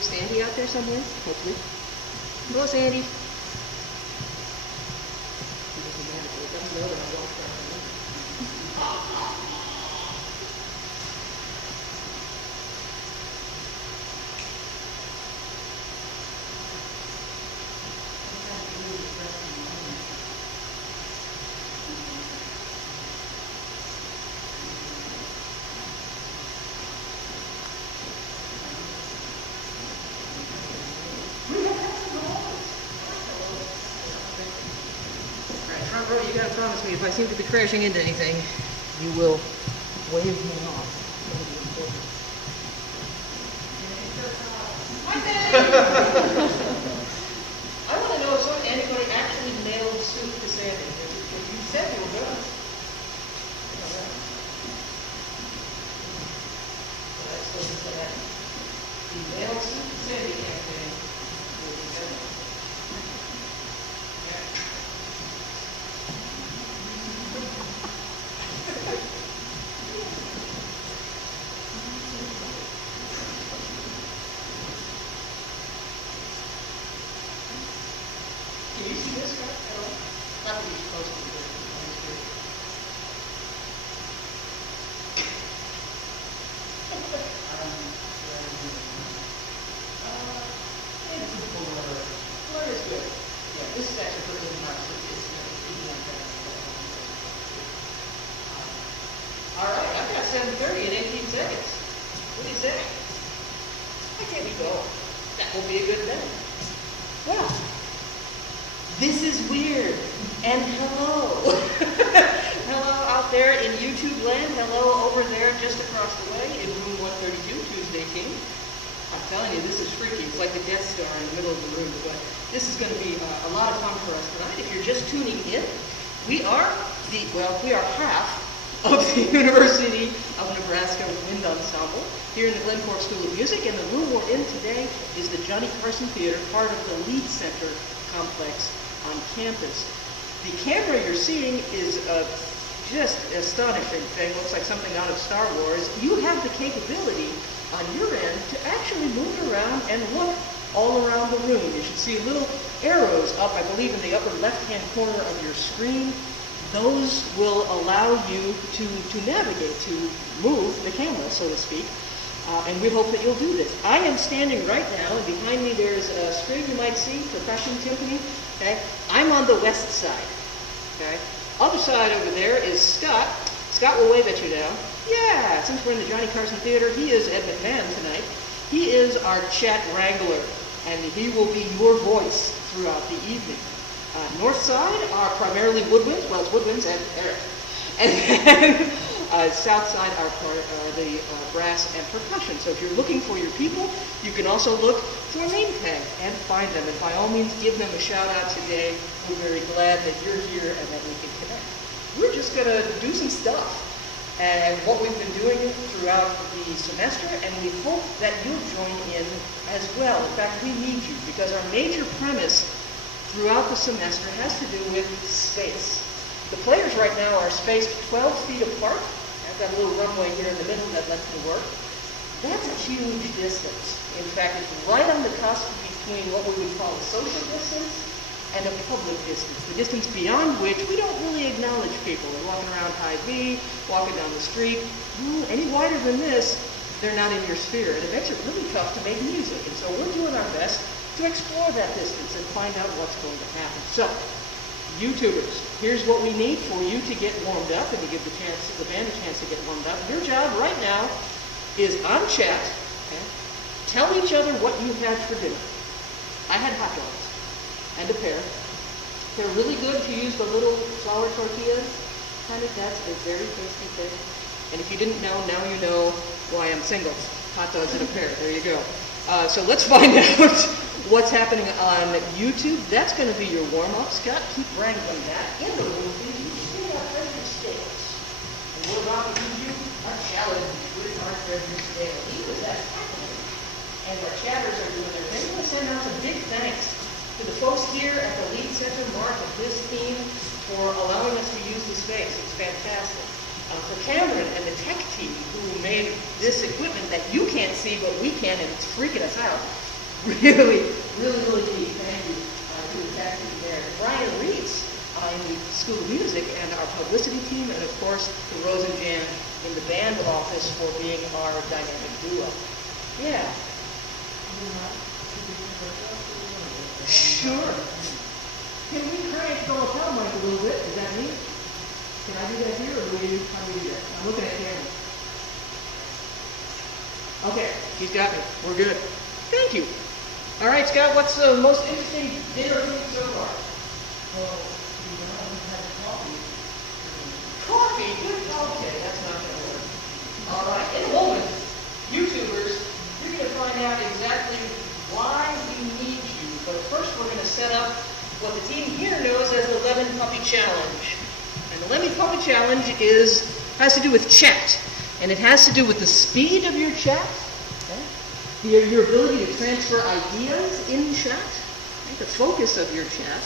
Sandy out there somewhere, hopefully. Hello, Sandy. You gotta promise me if I seem to be crashing into anything, you will wave me off. I want to know if anybody actually mailed soup to Sandy. If you said you were going. You mailed soup to Sandy campaign. We are half of the University of Nebraska Wind Ensemble here in the Glen Fork School of Music, and the room we're in today is the Johnny Carson Theater, part of the Lead Center complex on campus. The camera you're seeing is just astonishing thing, looks like something out of Star Wars. You have the capability on your end to actually move around and look all around the room. You should see little arrows up, I believe, in the upper left-hand corner of your screen. Those will allow you to navigate, to move the camera, so to speak, and we hope that you'll do this. I am standing right now, and behind me there's a screen you might see, percussion, timpani. Okay? I'm on the west side. Okay? Other side over there is Scott. Scott will wave at you now. Yeah, since we're in the Johnny Carson Theater, he is Ed McMahon tonight. He is our chat wrangler, and he will be your voice throughout the evening. North side are primarily woodwinds. Well, it's woodwinds and Eric. And then south side are the brass and percussion. So if you're looking for your people, you can also look for a name tag and find them. And by all means, give them a shout out today. We're very glad that you're here and that we can connect. We're just going to do some stuff. And what we've been doing throughout the semester, and we hope that you'll join in as well. In fact, we need you, because our major premise throughout the semester has to do with space. The players right now are spaced 12 feet apart. I've got a little runway here in the middle that lets me work. That's a huge distance. In fact, it's right on the cusp between what we would call a social distance and a public distance, the distance beyond which we don't really acknowledge people. They're walking around high V, walking down the street. Any wider than this, they're not in your sphere. And it makes it really tough to make music. And so we're doing our best to explore that distance and find out what's going to happen. So, YouTubers, here's what we need for you to get warmed up and to give the band a chance to get warmed up. Your job right now is on chat. Okay? Tell each other what you had for dinner. I had hot dogs and a pear. They're really good if you use the little flour tortillas. That's a very tasty thing. And if you didn't know, now you know why I'm single. Hot dogs and a pear. There you go. So let's find out what's happening on YouTube. That's going to be your warm-up. Scott, keep wrangling that. In the room, you stay our Frederick Scales. And we're about to give you our challenge with our Frederick Scales. Even that's happening. And our chatters are doing their thing. We're going to send out some big thanks to the folks here at the Lead Center, Mark and his team, for allowing us to use the space. It's fantastic. For Cameron and the tech team who made this equipment that you can't see, but we can, and it's freaking us out. Really, really, really neat. Thank you to the tech team there. Brian Reitz in the School of Music and our publicity team, and of course, to Rosenjan in the band office for being our dynamic duo. Yeah. Sure. Can we crank the lapel mic a little bit? Is that me? Can I do that here, or will you? How do we do that? I'm looking at Cameron. Okay, he's got me. We're good. Thank you. All right, Scott, what's the most interesting dinner food so far? Well, we haven't had coffee. Coffee? Good. Okay, that's not going to work. All right, in a moment, YouTubers, you're going to find out exactly why we need you. But first, we're going to set up what the team here knows as the Lemon Puppy Challenge. And the Lemon Puppy Challenge has to do with chat. And it has to do with the speed of your chat, okay? Your ability to transfer ideas in chat, right? The focus of your chat,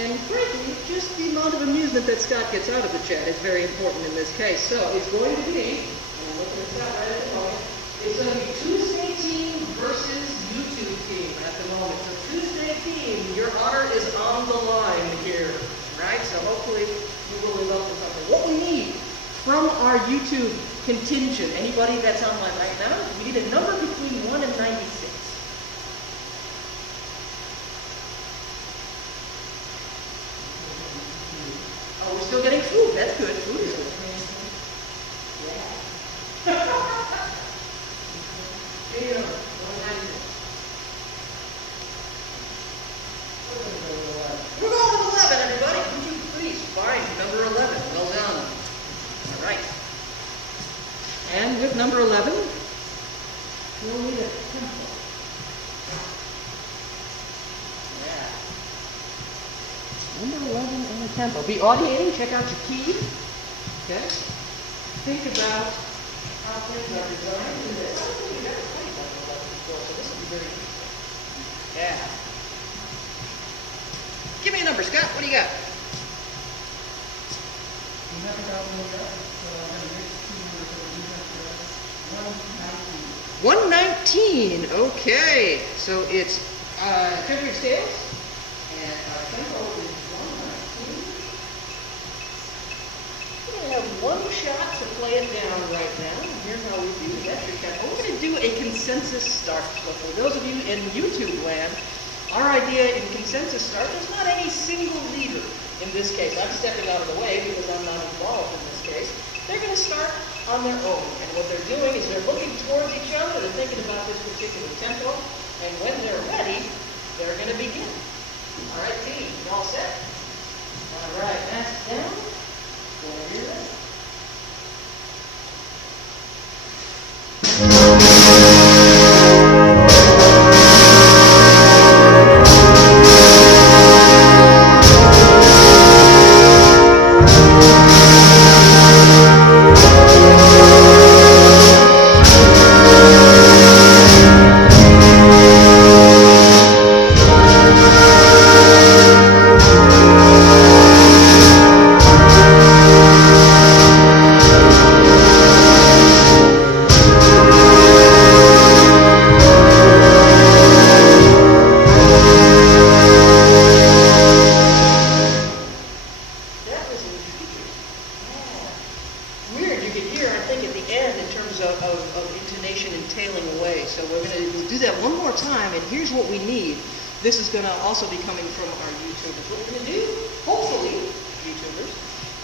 and frankly, just the amount of amusement that Scott gets out of the chat is very important in this case. So it's going to be, and I'm looking at Scott right at the moment, it's going to be Tuesday team versus YouTube team at the moment. So Tuesday team, your honor is on the line here, right? So hopefully you will live up to something. What we need from our YouTube contingent, anybody that's online right now, we need a number between 1 and 96. Oh, we're still getting food. That's good. Food is good. Yeah. Yeah. 196. We're going with 11, everybody. Would you please find number 11? Well done. All right. And with number 11, we'll need a tempo. Yeah. Number 11 and a tempo. Be audiating. Check out your keys. Okay. Think about how things are designed. I don't think we've ever played number 11 before, so this will be very interesting. Yeah. Give me a number, Scott. What do you got? We haven't got one yet, so I'm going to get to 119. 119. Okay. So it's Frederick Scales, and our tempo is 119. We're going to have one shot to play it down right now. Here's how we do that. We're going to do a consensus start. So for those of you in YouTube land, our idea in consensus start, there's not any single leader in in this case. I'm stepping out of the way because I'm not involved in this case. They're going to start on their own. And what they're doing is they're looking towards each other. They're thinking about this particular tempo. And when they're ready, they're going to begin. All right, team, you all set? All right, masks down. Whenever you're ready. This is going to also be coming from our YouTubers. What we're going to do, hopefully, YouTubers,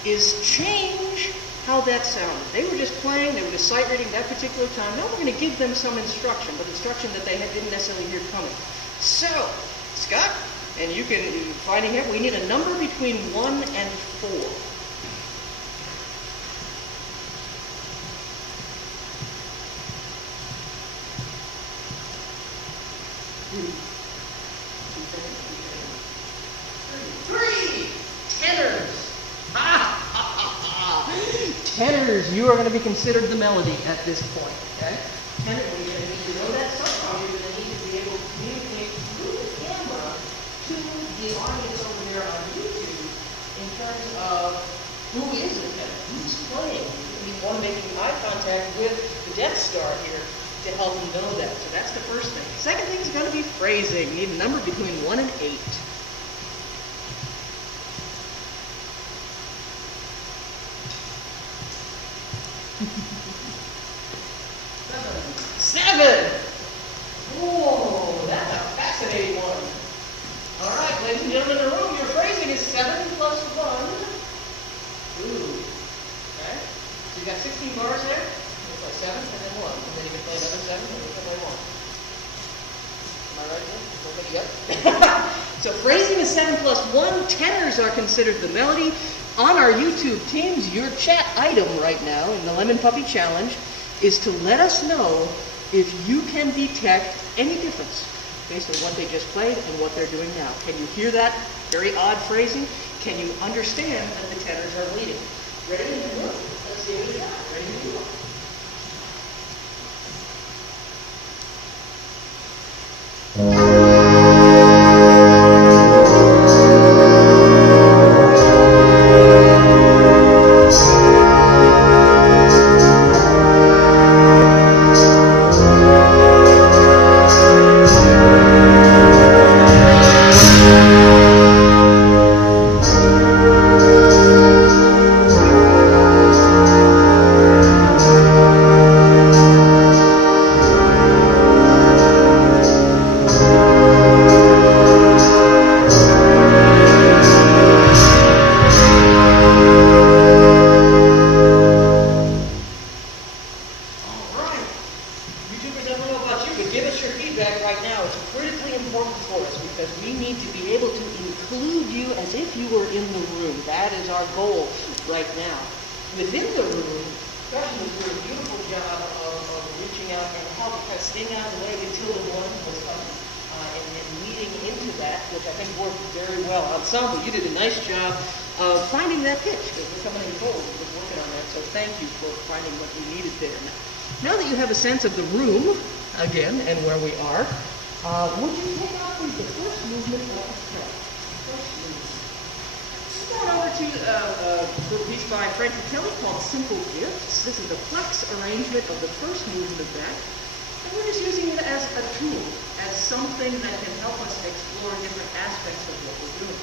is change how that sounded. They were just playing, they were just sight reading that particular time. Now we're going to give them some instruction, but instruction that they didn't necessarily hear coming. So, Scott, and you can, finding here, we need a number between 1 and 4. Tenors, you are going to be considered the melody at this point, okay? Tenor, you're going to need to know that somehow. You're going to need to be able to communicate through the camera to the audience over there on YouTube in terms of who is the tenor, who's playing. You want to make eye contact with the Death Star here to help them know that. So that's the first thing. Second thing is going to be phrasing. You need a number between 1 and 8. Seven! Whoa, that's a fascinating one. All right, ladies and gentlemen in the room, your phrasing is 7 plus 1. Ooh. Okay? So you got 16 bars there. You play 7 and then 1. And then you can play another 7 and you can play 1. Am I right, Jim? Yep. So phrasing is 7 plus 1. Tenors are considered the melody. On our YouTube teams, your chat item right now in the Lemon Puppy Challenge is to let us know if you can detect any difference based on what they just played and what they're doing now. Can you hear that very odd phrasing? Can you understand that the tenors are leading? Ready? Let's see what we got. Ready to go. Ensemble, you did a nice job of finding that pitch, because we're coming in cold. We're working on that, so thank you for finding what you needed there. Now that you have a sense of the room, again, and where we are, would you take off the first movement of the track? Let's go over to a piece by Frank Ticheli called Simple Gifts. This is the flex arrangement of the first movement of that. And we're just using it as a tool, as something that can help us explore different aspects of what we're doing.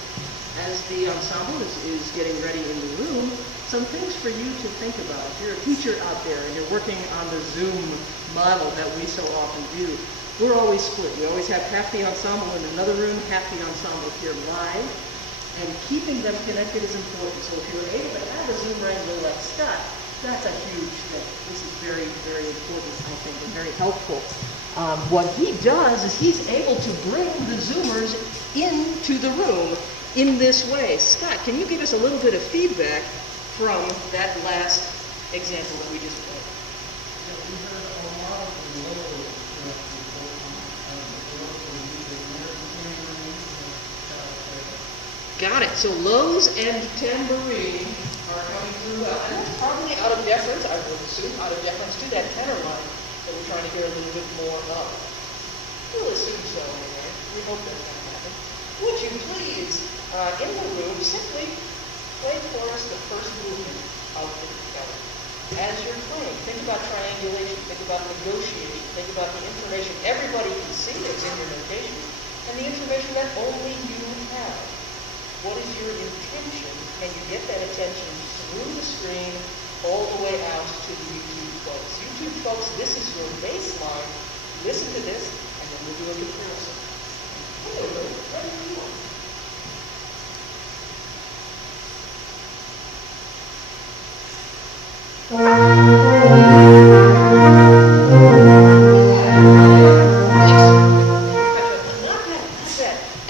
As the ensemble is getting ready in the room, some things for you to think about. If you're a teacher out there and you're working on the Zoom model that we so often do, we're always split. We always have half the ensemble in another room, half the ensemble here live. And keeping them connected is important. So if you're able to have a Zoom wrangler like Scott, that's a huge thing. This is very, very important, I think, and very helpful. What he does is he's able to bring the Zoomers into the room in this way. Scott, can you give us a little bit of feedback from that last example that we just played? Got it. So lows and tambourine are coming through well. And that's probably out of deference, I would assume, out of deference to that tenor line that we're trying to hear a little bit more of. We'll assume so anyway. We hope that's going to happen. Would you please, in the room, simply play for us the first movement of the Ticheli. As you're playing, think about triangulation, think about negotiating, think about the information everybody can see that's in your notation, and the information that only you have. What is your intention? Can you get that attention through the screen all the way out to the YouTube folks? YouTube folks, this is your baseline. Listen to this, and then we'll do a comparison. Hello, what are you doing?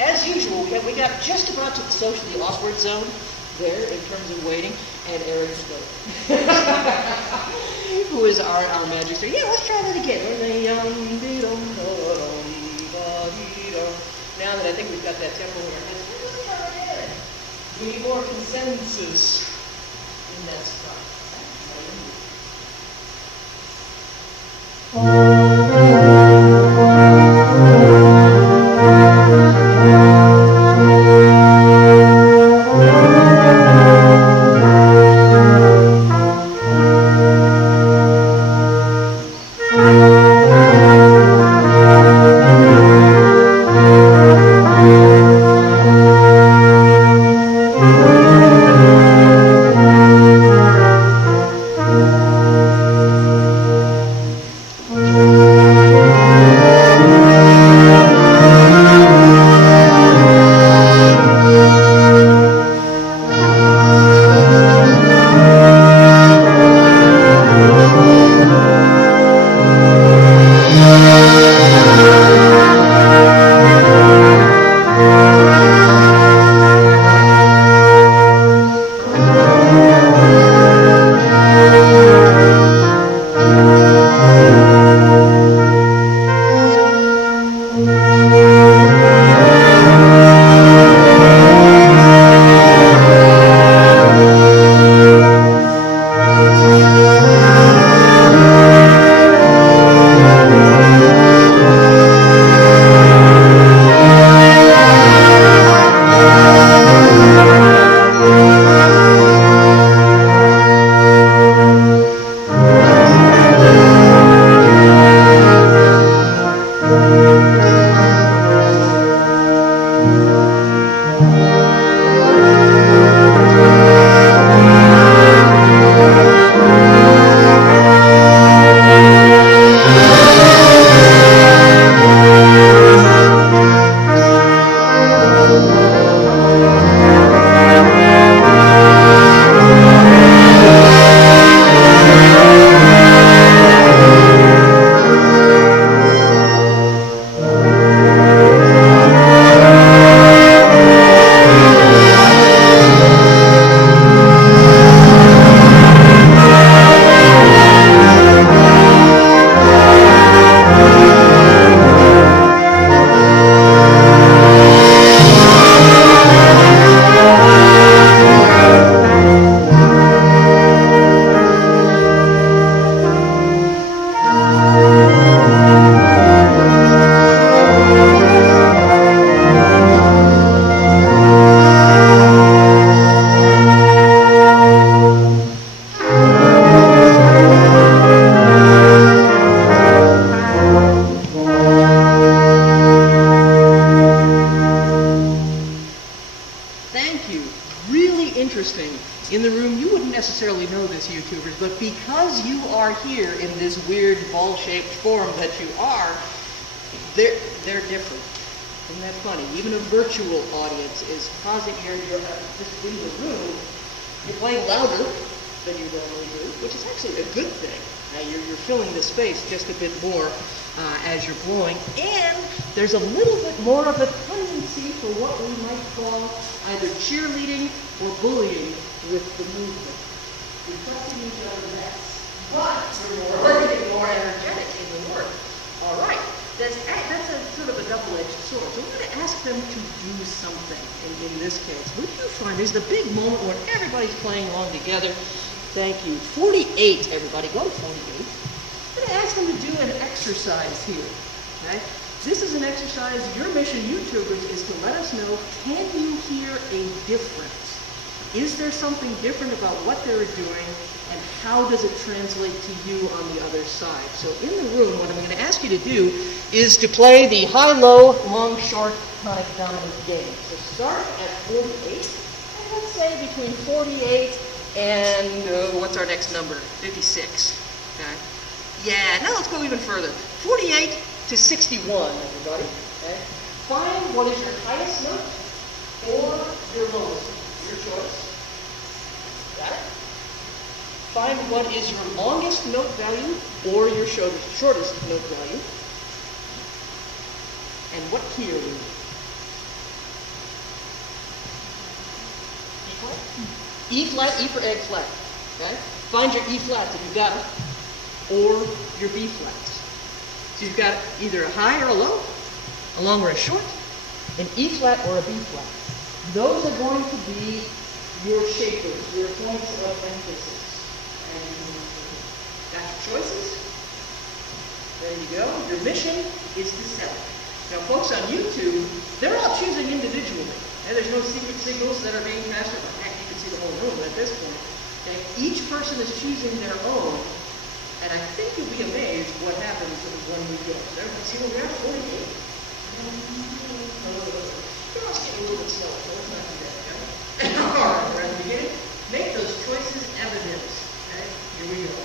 As usual, we got just about to the socially awkward zone there in terms of waiting, and Eric is who is our magic star. Yeah, let's try that again. Now that I think we've got that tempo in our heads, let's try it again. We need more consensus in that spot. In the room, you wouldn't necessarily know this, YouTubers, but because you are here in this weird ball-shaped form that you are, they're different. Isn't that funny? Even a virtual audience is causing you're just in the room, you're playing louder than you normally do, which is actually a good thing. You're filling the space just a bit more as you're blowing, and there's a little bit more of a tendency for what we might call either cheerleading or bullying with the movement. We're helping each other less, but we're more energetic in the work. All right, that's a sort of a double-edged sword. So we're going to ask them to do something in this case. What do you find? There's the big moment where everybody's playing along together. Thank you. 48, everybody. Go to 48. I'm going to ask them to do an exercise here. Okay? This is an exercise. Your mission, YouTubers, is to let us know, can you hear a difference? Is there something different about what they're doing, and how does it translate to you on the other side? So in the room, what I'm going to ask you to do is to play the high-low, long-short tonic dominant game. So start at 48, and let's say between 48 and what's our next number? 56. Okay. Yeah, now let's go even further. 48 to 61, everybody. Okay. Find what is your highest note or your lowest. Your choice. Got it? Find what is your longest note value or your shortest note value. And what key are you in? E flat? E flat, E for egg flat. Okay? Find your E flats if you've got it, or your B flats. So you've got either a high or a low, a long or a short, an E flat or a B flat. Those are going to be your shapers, your points of emphasis. And got your choices? There you go. Your mission is to sell. Now, folks on YouTube, they're all choosing individually. And there's no secret signals that are being passed. Heck, you can see the whole room at this point. And each person is choosing their own. And I think you'll be amazed what happens when we go. So everybody see where we're at? 48. You're also getting a little bit slower, so let's not do that, okay? All right, we're at the beginning. Make those choices evident. Okay? Here we go.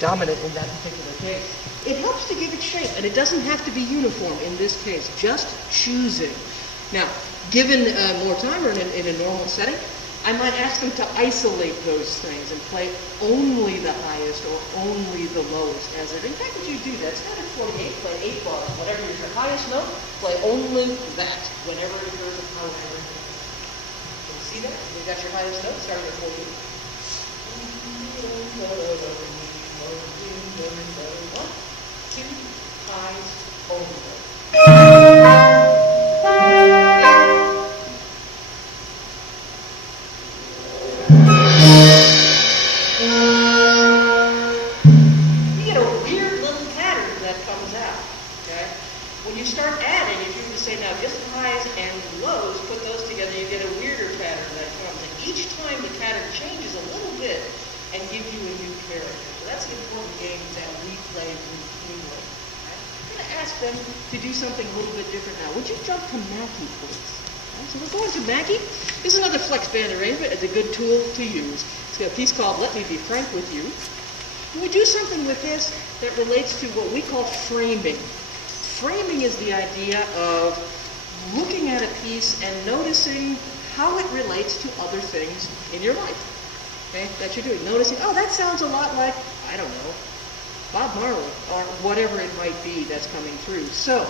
Dominant in that particular case. It helps to give it shape, and it doesn't have to be uniform in this case, just choosing. Now, given more time or in a normal setting, I might ask them to isolate those things and play only the highest or only the lowest as it. In fact, if you do that, start at 48, play 8 bars. Whatever is your highest note, play only that whenever it occurs and however. Can you see that? You got your highest note starting at 48. 1, 2 times only. You get a weird little pattern that comes out. Okay? When you start adding, if you were to say now just highs and lows, put those together, you get a weirder pattern that comes. And each time the pattern changes a little bit and gives you a new character. So that's an important game that we play routinely. Okay? I'm going to ask them to do something a little bit different now. Would you jump to Mackey, please? Right, so we're going to Mackey. This is another flex band arrangement. It's a good tool to use. It's got a piece called Let Me Be Frank With You. And we do something with this that relates to what we call framing. Framing is the idea of looking at a piece and noticing how it relates to other things in your life. Okay, that you're doing. Noticing, oh, that sounds a lot like, I don't know, Bob Marley, or whatever it might be that's coming through. So,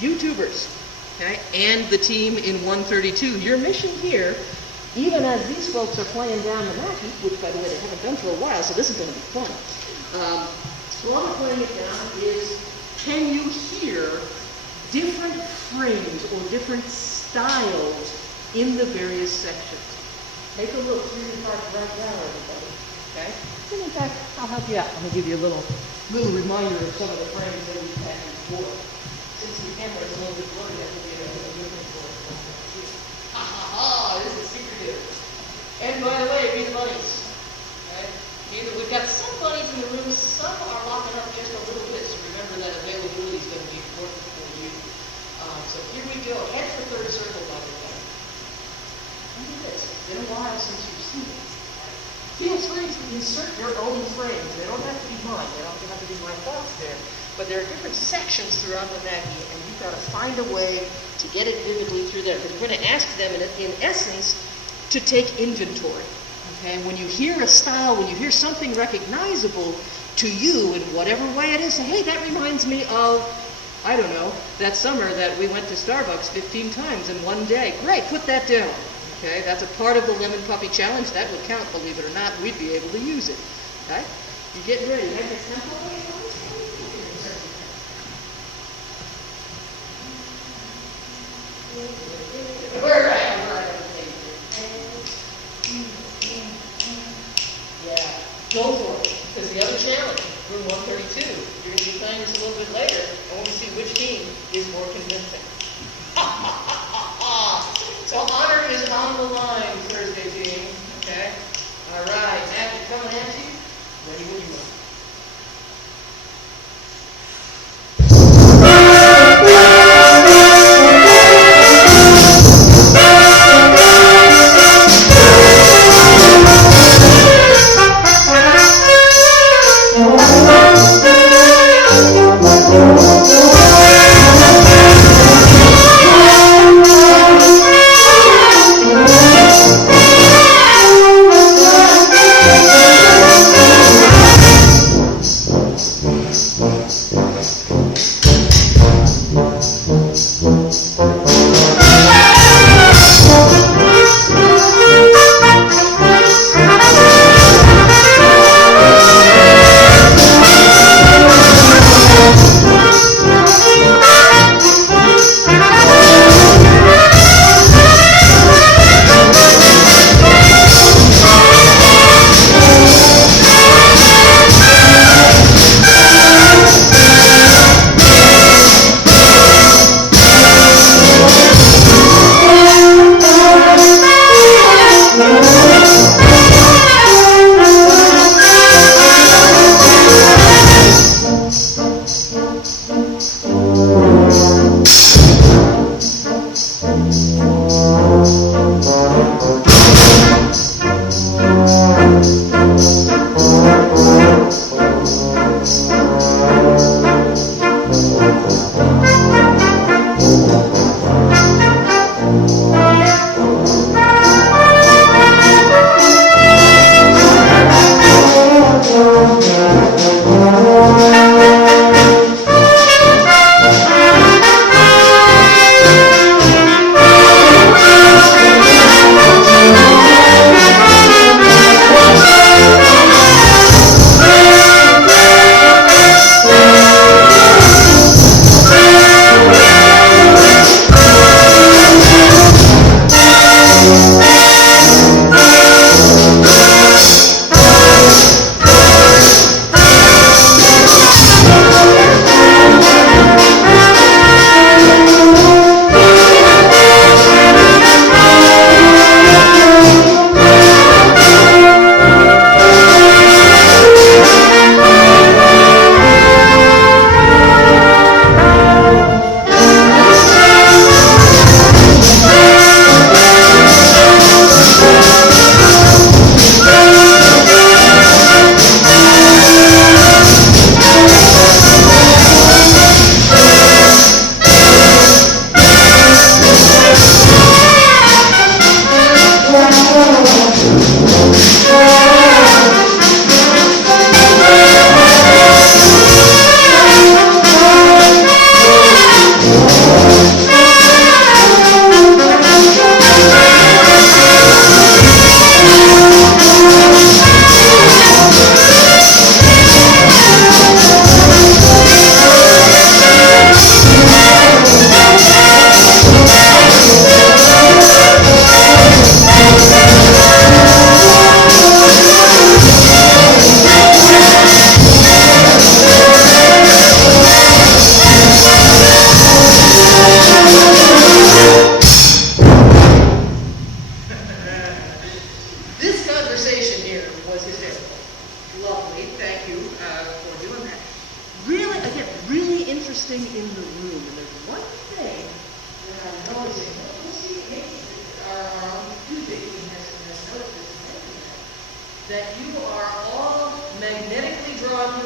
YouTubers, okay, and the team in 132, your mission here, even as these folks are playing down the Mackey, which, by the way, they haven't done for a while, so this is going to be fun. While they're playing it down is, can you hear different frames or different styles in the various sections? Take a look through your part right now, everybody. Okay? And in fact, I'll help you out. Let me give you a little reminder of some of the frames that we've had before. Since the camera is a little bit blurry, that will be a different for it. Ha ha ha! This is super good. And by the way, be the bunnies. Okay? We've got some bunnies in the room. Some are locking up just a little bit. So remember that availability is going to be important for you. So here we go. Head for third circle, by the way. Look at this. It's been a while since you've seen it. Feel free to insert your own frames. They don't have to be mine. They don't have to be my thoughts there. But there are different sections throughout the Mackey, and you've got to find a way to get it vividly through there. Because we're going to ask them, in essence, to take inventory. Okay? When you hear a style, when you hear something recognizable to you in whatever way it is, say, hey, that reminds me of, I don't know, that summer that we went to Starbucks 15 times in one day. Great, put that down. Okay, that's a part of the Lemon Puppy Challenge. That would count, believe it or not. We'd be able to use it. Okay? You're getting ready. Have this tempo? We're right. Yeah, go for it. Because the other challenge, room 132, you're going to be playing this a little bit later. I want to see which team is more convincing. So honor is on the line, Thursday team. Okay? All right. Mackey coming at you. Ready when you are.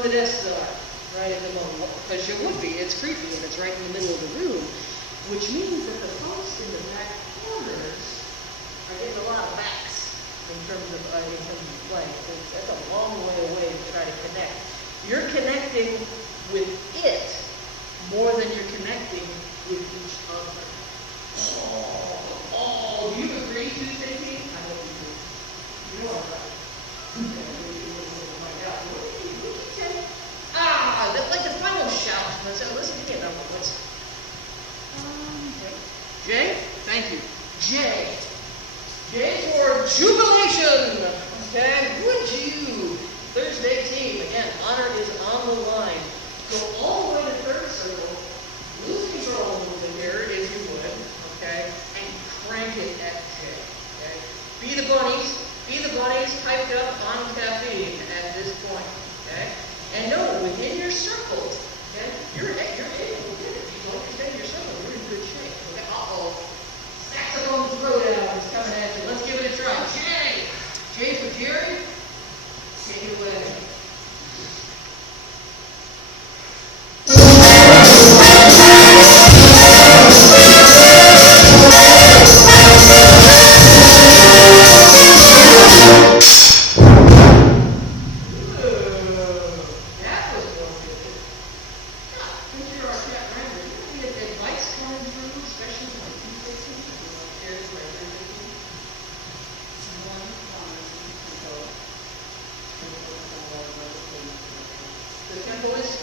the desks are, right in the middle, because you would be, it's creepy, and it's right in the middle of the room, which means that the folks in the back corners are getting a lot of backs in terms of play. That's a long way away to try to connect. You're connecting with it more than you're connecting with each other. Oh, do you agree, Tuesday team? I hope you do. You know I'm right. Like the final shout. Listen again. Jay, thank you. Jay for jubilation. Okay, would you? Thursday team, again, honor is on the line. Go all the way to third circle, lose control a little bit here, if you would, okay, and crank it at Jay, okay? Be the bunnies, hyped up on caffeine at this point, okay? And know, within your circle, okay, you're able to get it. You don't stay in your circle, you're in good shape, okay? Uh-oh, saxophone throwdown is coming at you. Let's give it a try. Jay for Jerry, take it away.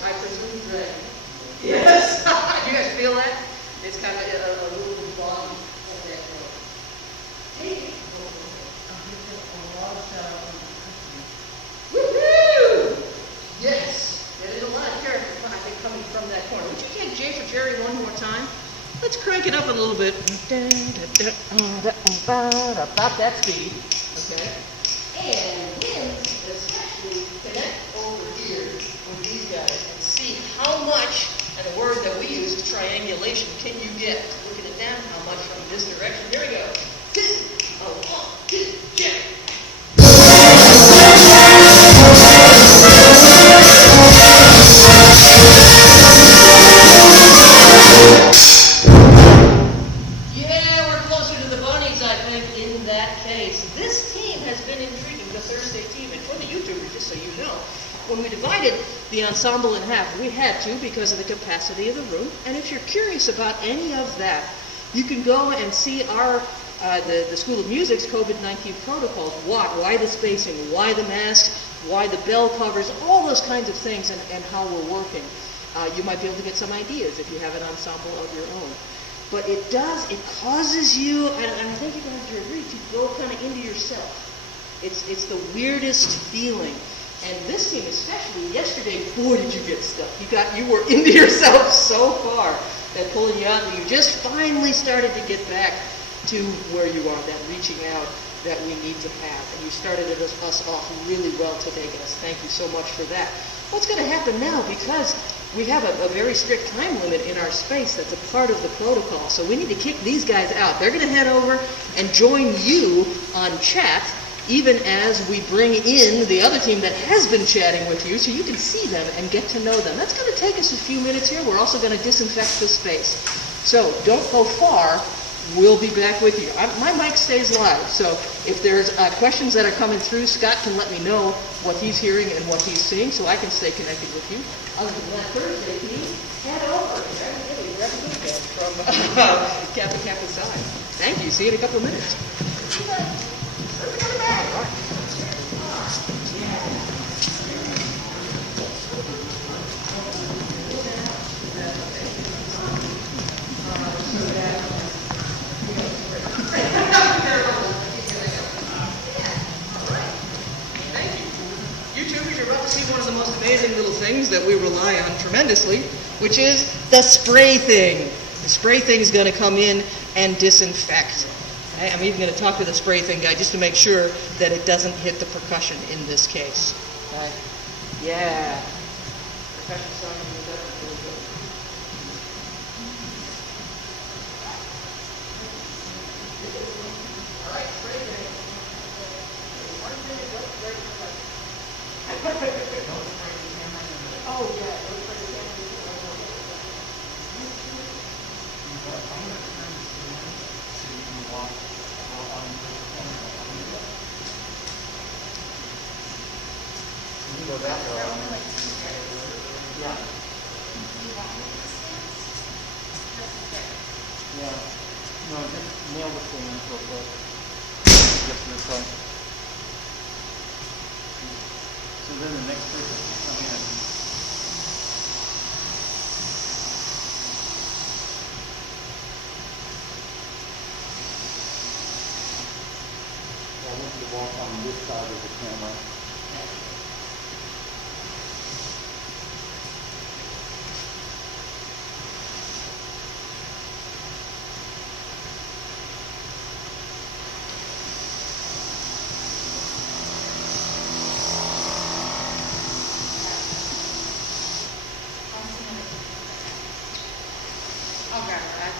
I presume dread. Yes. You guys feel that? It's kind of a little body of that note. Hey. Woohoo! Yes. There's a lot of character, I think, coming from that corner. Would you take Jay for Jerry one more time? Let's crank it up a little bit. About that speed. Okay. And then, especially, connect over here with these guys and see how much, and a word that we use is triangulation, can you get? Looking it down, how much from this direction. Here we go. 1, 2, check. Yeah, we're closer to the bunnies, I think, in that case. This team has been intriguing, the Thursday team, and for the YouTubers, just so you know, when we divided the ensemble in half, we had to because of the capacity of the room. And if you're curious about any of that, you can go and see our the School of Music's COVID-19 protocols. Why the spacing, why the masks, why the bell covers, all those kinds of things, and how we're working. You might be able to get some ideas if you have an ensemble of your own. But it causes you, and I think you're going to agree, to go kind of into yourself. It's the weirdest feeling. And this team, especially yesterday, boy, did you get stuck. You were into yourself so far that pulling you out, and you just finally started to get back to where you are, that reaching out that we need to have. And you started us off really well today, guys. Thank you so much for that. What's going to happen now, because we have a very strict time limit in our space that's a part of the protocol, so we need to kick these guys out. They're going to head over and join you on chat, even as we bring in the other team that has been chatting with you, so you can see them and get to know them. That's going to take us a few minutes here. We're also going to disinfect the space. So don't go far. We'll be back with you. My mic stays live, so if there's questions that are coming through, Scott can let me know what he's hearing and what he's seeing, so I can stay connected with you. Other than that, Thursday team, head over. Really grab a good bit from Kappa side. Thank you. See you in a couple of minutes. YouTubers, you're about to see one of the most amazing little things that we rely on tremendously, which is the spray thing. The spray thing is going to come in and disinfect. Okay? I'm even going to talk to the spray thing guy just to make sure that it doesn't hit the percussion in this case. Okay? Yeah. Percussion sound is definitely really good. All right, spray thing. One minute, let's spray percussion. go that way. Yeah. Yeah. No, just nail the thing in real quick. Get to this one. So then the next person can come in. I want you to walk on this side of the camera. I'll grab her back.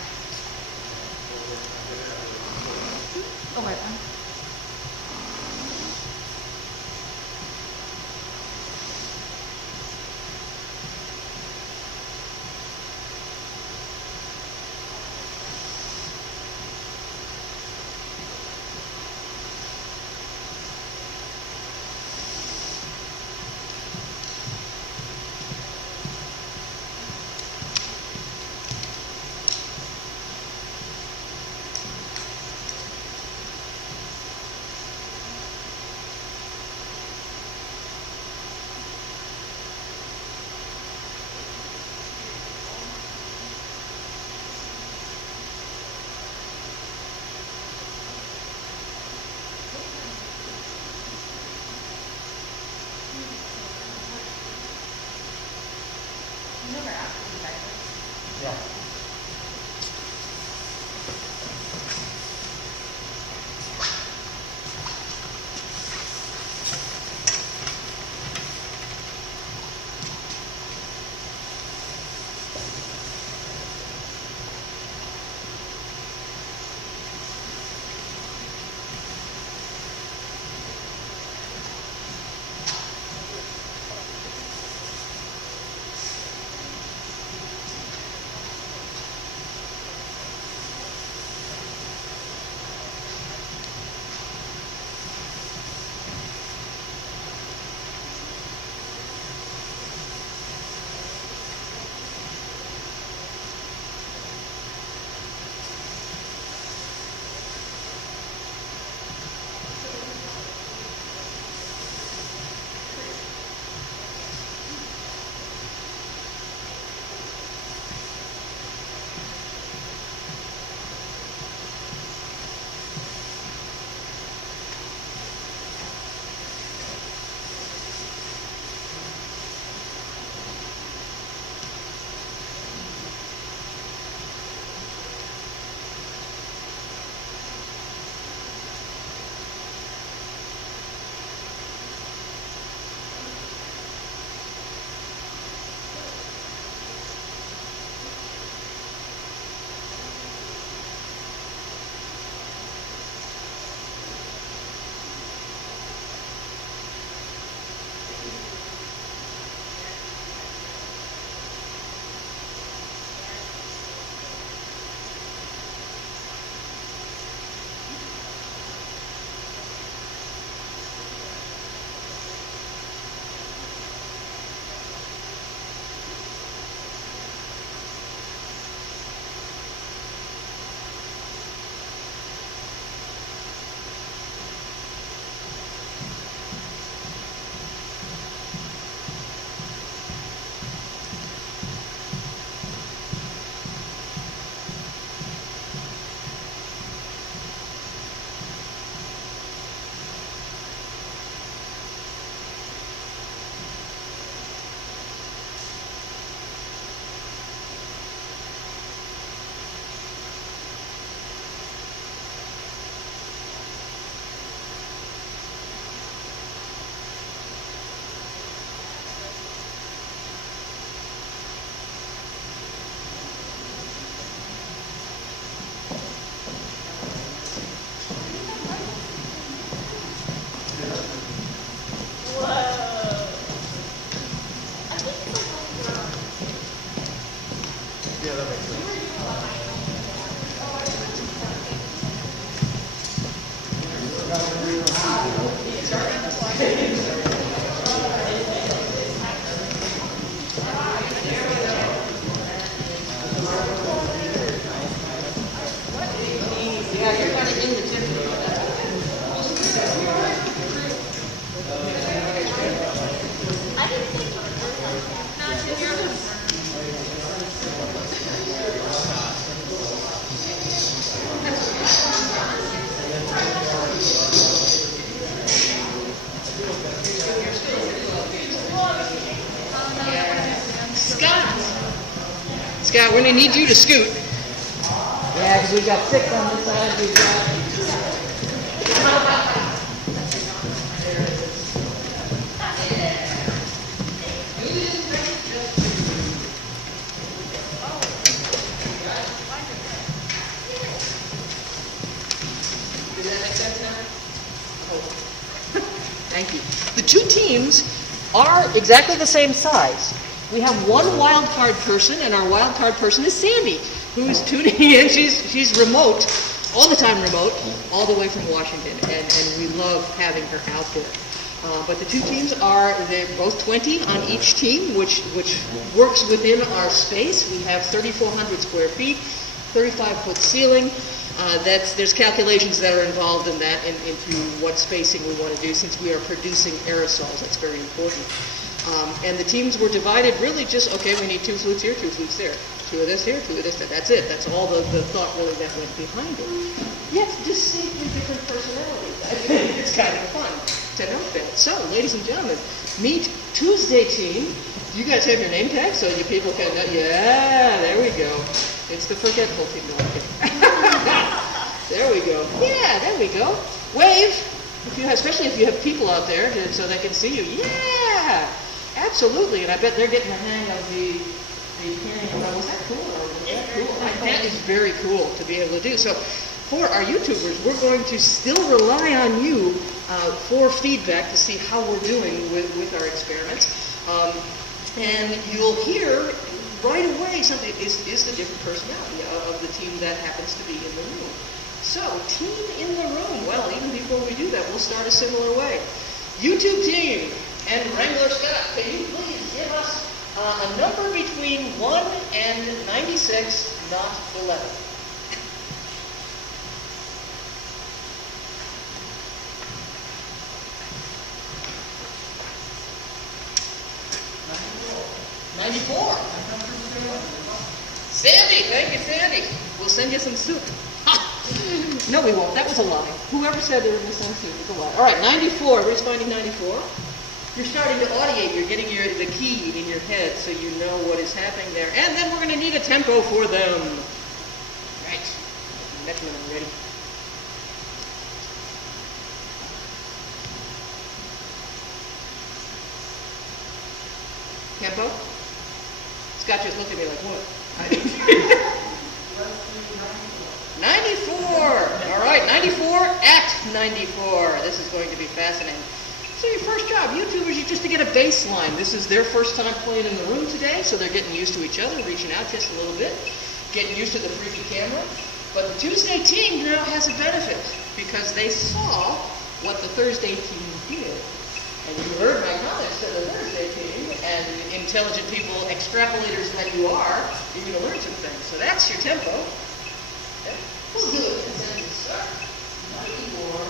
Okay, fine. Yeah. going to need you to scoot. Yeah, because we've got 6 on this side. We've got... Does that make sense now? Oh. Thank you. The 2 teams are exactly the same size. We have one wild card person, and our wild card person is Sandy, who's tuning in. She's remote, all the time remote, all the way from Washington, and we love having her out there. But the 2 teams they're both 20 on each team, which works within our space. We have 3,400 square feet, 35-foot ceiling. There's calculations that are involved in that into what spacing we want to do, since we are producing aerosols. That's very important. And the teams were divided really just, okay, we need 2 flutes here, 2 flutes there. 2 of this here, 2 of this there. That's it. That's all the thought really that went behind it. Yet distinctly different personalities. I think it's kind of fun to note that. So, ladies and gentlemen, meet Tuesday team. You guys have your name tag so you people can know. Yeah, there we go. It's the forgetful team. No, there we go. Yeah, there we go. Wave, especially if you have people out there so they can see you. Yeah, absolutely. And I bet they're getting the hang of the panning around. Was that cool? Or was that cool? That is very cool to be able to do. So for our YouTubers, we're going to still rely on you for feedback to see how we're doing with our experiments. And you'll hear right away something is the different personality of the team that happens to be in the room. So, team in the room. Well, even before we do that, we'll start a similar way. YouTube team and Wrangler Scott, can you please give us a number between 1 and 96, not 11? Sandy, thank you, Sandy. We'll send you some soup. No, we won't. That was a lie. Whoever said they were going to send soup was a lie. All right, 94. Everybody's finding 94. You're starting to audiate. You're getting the key in your head so you know what is happening there. And then we're going to need a tempo for them. Right. Metronome ready. Tempo? Scott just looked at me like, what? 94. All right, 94 at 94. This is going to be fascinating. So your first job, YouTubers, just to get a baseline. This is their first time playing in the room today, so they're getting used to each other, reaching out just a little bit, getting used to the freaky camera. But the Tuesday team now has a benefit because they saw what the Thursday team did. And you heard my comments to the Thursday team, and intelligent people, extrapolators that you are, you're going to learn some things. So that's your tempo. Okay. We'll do it. Consensus start. 94.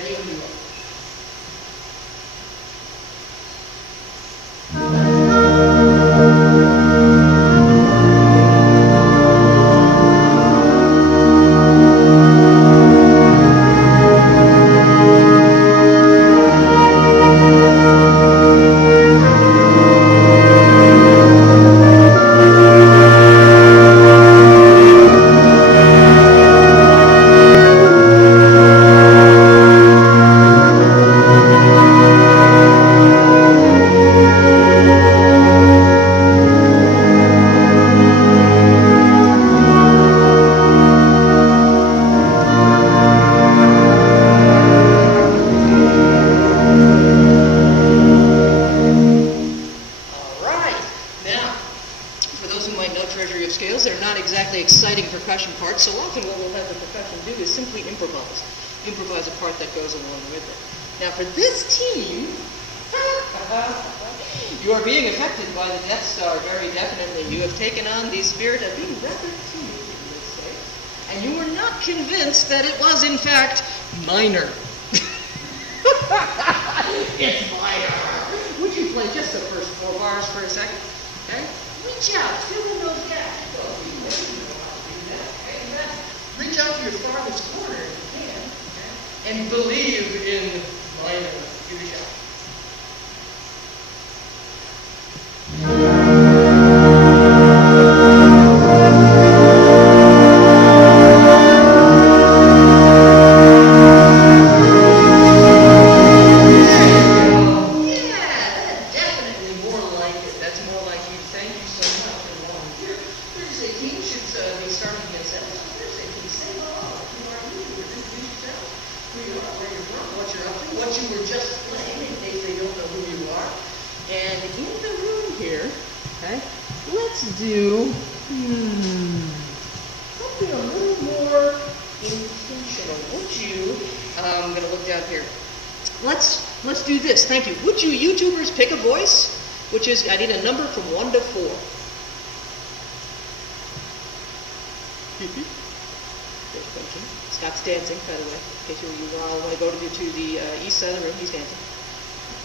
Ready when you are. Percussion parts, so often what we'll have the percussion do is simply improvise a part that goes along with it. Now for this team, you are being affected by the Death Star very definitely. You have taken on the spirit of being rather timid in this case, and you were not convinced that it was in fact minor. It's minor. Would you play just the first 4 bars for a second? Okay? Reach out, feel in those gaps. Reach out to your farthest corner if you can, okay? And believe in minor. Give it a shot. who are just playing, in case they don't know who you are. And in the room here, okay, let's do something a little more intentional. Would you, I'm going to look down here. Let's do this. Thank you. Would you YouTubers pick a voice? Which is, I need a number from 1 to 4. Scott's dancing, by the way. In case you all want to go to the east side of the room, he's dancing.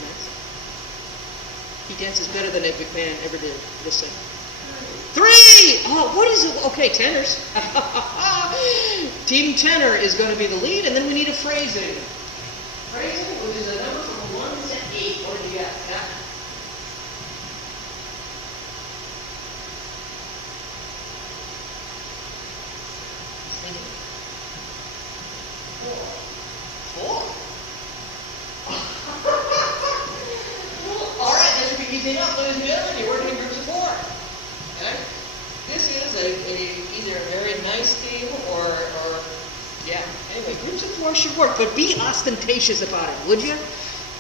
Nice. He dances better than Ed McMahon ever did. Listen. 3! Oh, what is it? Okay, tenors. Team tenor is going to be the lead, and then we need a phrasing. Phrasing, which is a number from 1 to 8. What do you got? Yeah. Four. All right, that should be easy enough, ladies and gentlemen. You're working in groups of 4. Okay? This is either a very nice theme or yeah. Anyway, groups of 4 should work, but be ostentatious about it, would you?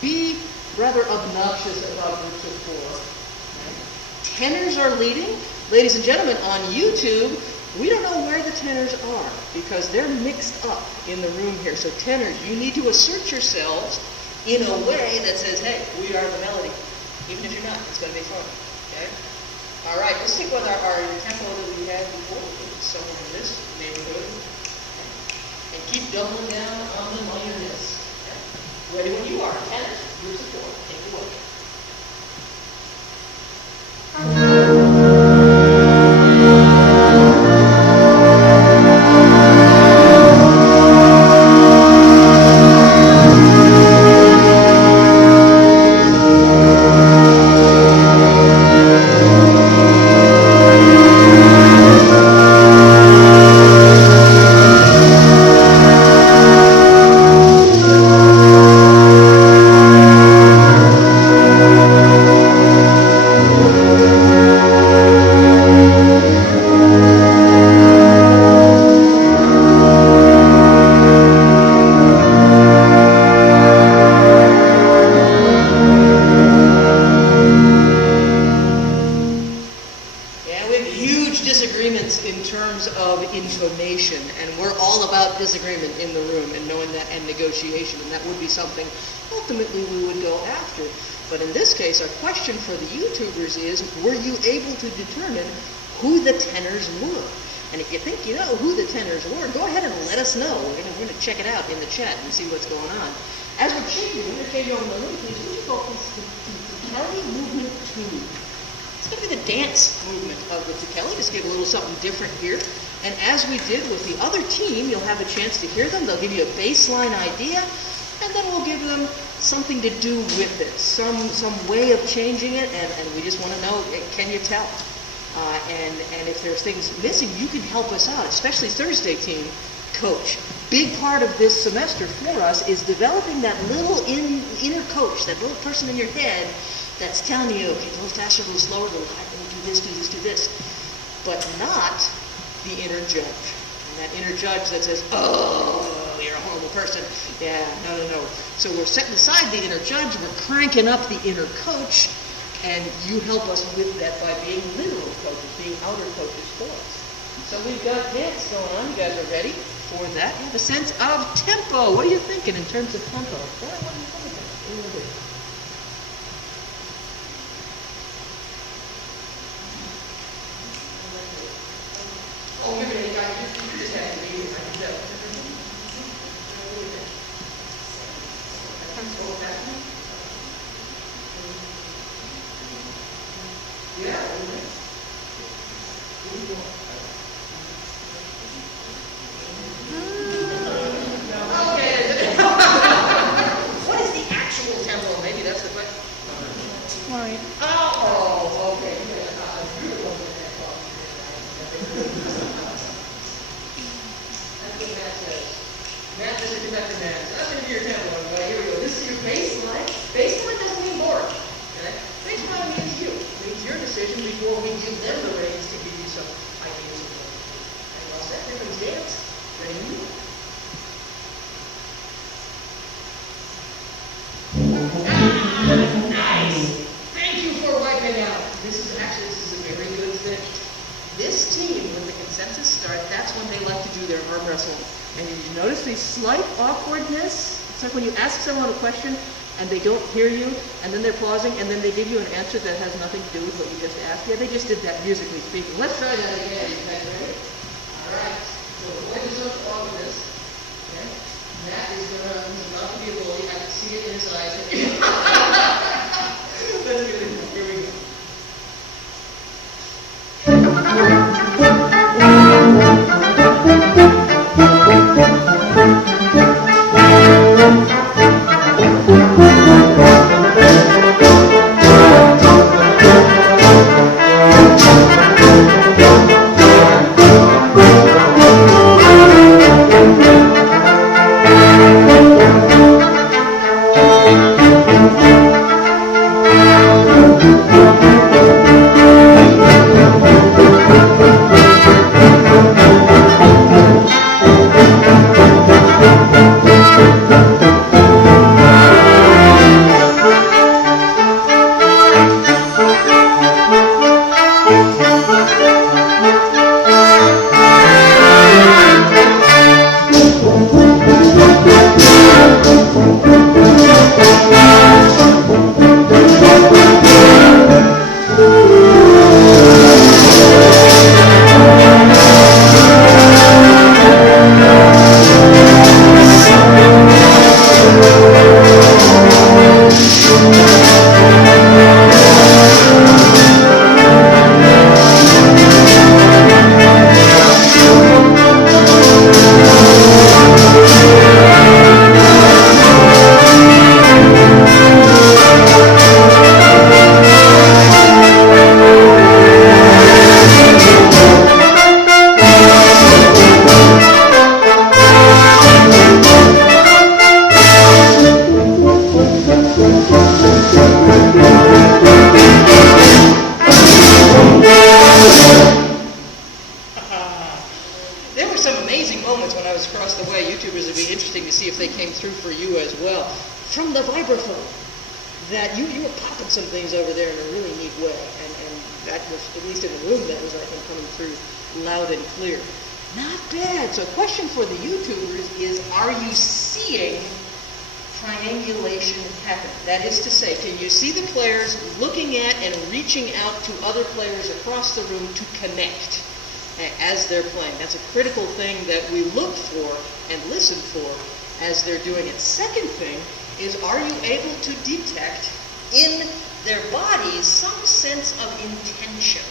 Be rather obnoxious about groups of 4. Okay? Tenors are leading. Ladies and gentlemen, on YouTube, we don't know where the tenors are because they're mixed up in the room here. So tenors, you need to assert yourselves in a way that says, hey, we are the melody. Even if you're not, it's going to be fun. Okay? All right, let's stick with our tempo that we had before. It's somewhere in this neighborhood. Okay? And keep doubling down on the minor-ness. Okay? Ready when you are. Tenors, groups of 4. Take it away. Something ultimately we would go after. But in this case, our question for the YouTubers is, were you able to determine who the tenors were? And if you think you know who the tenors were, go ahead and let us know. We're going to check it out in the chat and see what's going on. As we're changing, we're going to change over the room. Please would you focus the Ticheli movement 2. It's going to be the dance movement of the Ticheli. Just give a little something different here. And as we did with the other team, you'll have a chance to hear them. They'll give you a baseline idea. And then we'll give them something to do with it, some way of changing it, and we just want to know, can you tell? And if there's things missing, you can help us out, especially Thursday team coach. Big part of this semester for us is developing that little inner coach, that little person in your head that's telling you, okay, a little faster, a little slower, a little higher, do this, do this, do this. But not the inner judge. And that inner judge that says, oh, you're a horrible person. Yeah, no. So we're setting aside the inner judge, we're cranking up the inner coach, and you help us with that by being literal coaches, being outer coaches for us. So we've got dance going on. You guys are ready for that? You have a sense of tempo. What are you thinking in terms of tempo? What are you thinking? Oh, you're going to you just had to be here. I can tell. Yeah. Okay. What is the actual tempo? Maybe that's the question. All right. Oh, okay. That's what Matt says. Matt, this is conductor Matt. So that's going to be your tempo. Here we go. This is your baseline. Baseline doesn't mean board. Okay? Baseline means you. It means your decision before we give them the reins to give you some ideas of what to do. And all set. Here comes dance. Ready? do their arm wrestling. And you notice the slight awkwardness? It's like when you ask someone a question and they don't hear you, and then they're pausing, and then they give you an answer that has nothing to do with what you just asked. Yeah, they just did that musically speaking. Let's try that again. You guys ready? All right. So what is up all of this? Okay. Matt is not to be a bully. I can see it in his eyes. Let's get it. Here we go. That you were popping some things over there in a really neat way, and that was, at least in the room, that was, I think, coming through loud and clear. Not bad. So question for the YouTubers is, are you seeing triangulation happen? That is to say, can you see the players looking at and reaching out to other players across the room to connect as they're playing? That's a critical thing that we look for and listen for as they're doing it. Second thing is, are you able to detect in their bodies some sense of intention?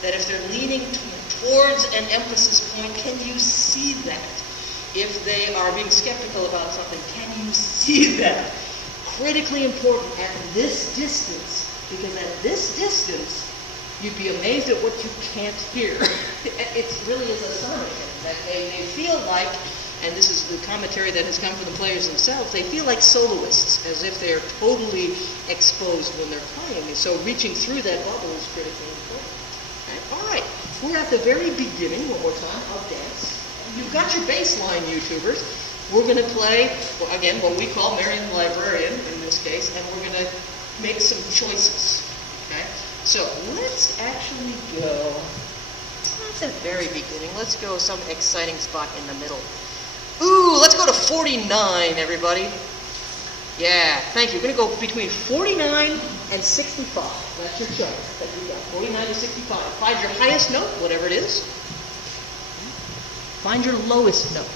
That if they're leaning towards an emphasis point, can you see that? If they are being skeptical about something, can you see that? Critically important at this distance, because at this distance, you'd be amazed at what you can't hear. It really is astonishing that they feel like, and this is the commentary that has come from the players themselves, they feel like soloists, as if they're totally exposed when they're playing. And so reaching through that bubble is critically important. Okay. All right, we're at the very beginning, one more time, of dance. You've got your baseline, YouTubers. We're going to play, well, again, what we call Marion the Librarian in this case, and we're going to make some choices. Okay? So let's actually go, not the very beginning, let's go some exciting spot in the middle. Ooh, let's go to 49, everybody. Yeah, thank you. We're going to go between 49 and 65. That's your choice that you got, 49 to 65. Find your highest note, whatever it is. Find your lowest note.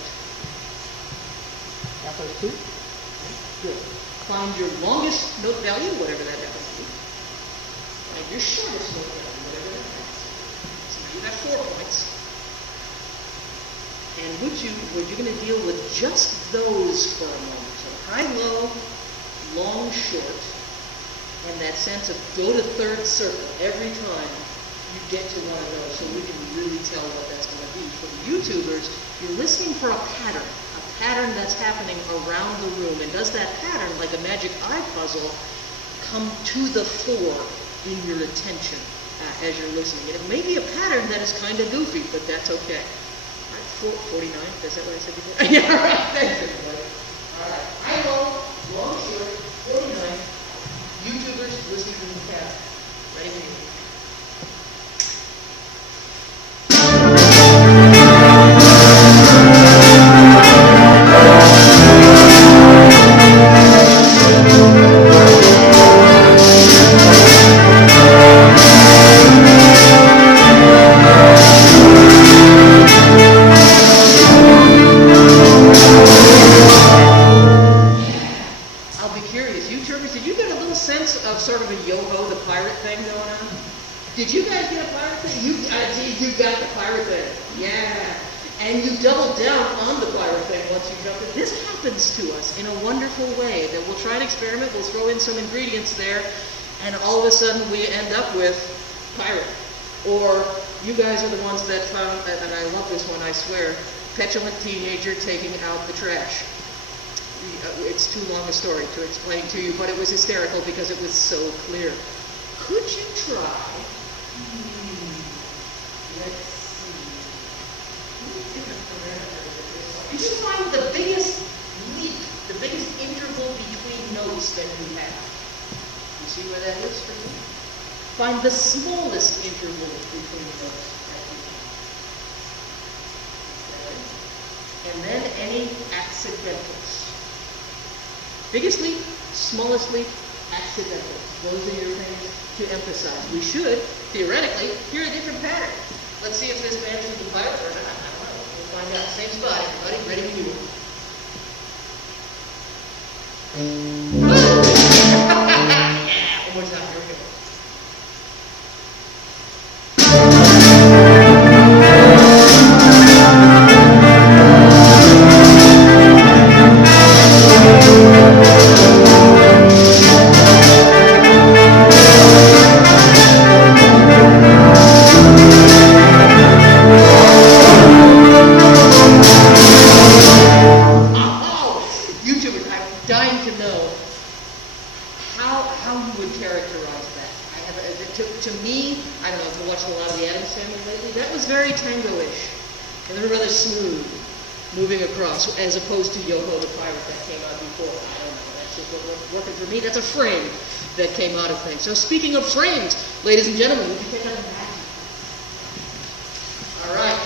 Got those two? Good. Find your longest note value, whatever that happens to be. Find your shortest note value, whatever that happens to be. So you got 4 points. And we're going to deal with just those for a moment. So high, low, long, short, and that sense of go to third circle every time you get to one of those, so we can really tell what that's going to be. For the YouTubers, you're listening for a pattern that's happening around the room. And does that pattern, like a magic eye puzzle, come to the fore in your attention as you're listening? And it may be a pattern that is kind of goofy, but that's okay. 49, is that what I said before? Yeah, all right, thanks everybody. All right, high, low, long, short, 49. YouTubers listening to the pattern. Ready for you. double down on the pirate thing once you jump in. This happens to us in a wonderful way that we'll try an experiment, we'll throw in some ingredients there, and all of a sudden we end up with pirate. Or you guys are the ones that found, and I love this one, I swear, petulant teenager taking out the trash. It's too long a story to explain to you, but it was hysterical because it was so clear. Could you try? Let's see. Different parameters. Could you find the biggest leap, the biggest interval between notes that you have? You see where that is for you? Find the smallest interval between notes that you have. And then any accidentals. Biggest leap, smallest leap, accidental. Those are your things to emphasize. We should, theoretically, hear a different pattern. Let's see if this matches the pilot or not. I don't know. We'll find out. Same spot, everybody. Ready when you are. Yeah, one more time. Here we go. As opposed to Yoho the Pirate that came out before. I don't know, that's just what's working for me. That's a frame that came out of things. So speaking of frames, ladies and gentlemen, would you take out the Mackey? All right,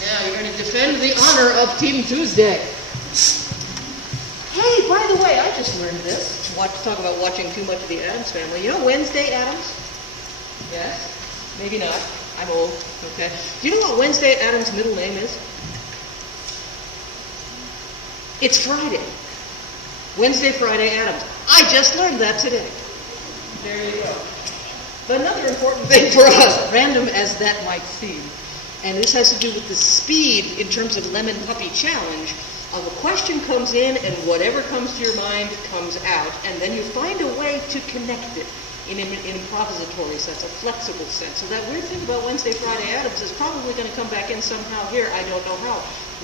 now you're going to defend the honor of Team Tuesday. Hey, by the way, I just learned this. Talk about watching too much of the Addams Family. You know Wednesday Addams? Yes? Maybe not. I'm old, okay. Do you know what Wednesday Addams' middle name is? It's Friday. Wednesday, Friday, Addams. I just learned that today. There you go. But another important thing for us, random as that might seem, and this has to do with the speed in terms of Lemon Puppy Challenge, a question comes in and whatever comes to your mind comes out, and then you find a way to connect it in an improvisatory sense, a flexible sense. So that weird thing about Wednesday, Friday, Addams is probably going to come back in somehow here. I don't know how.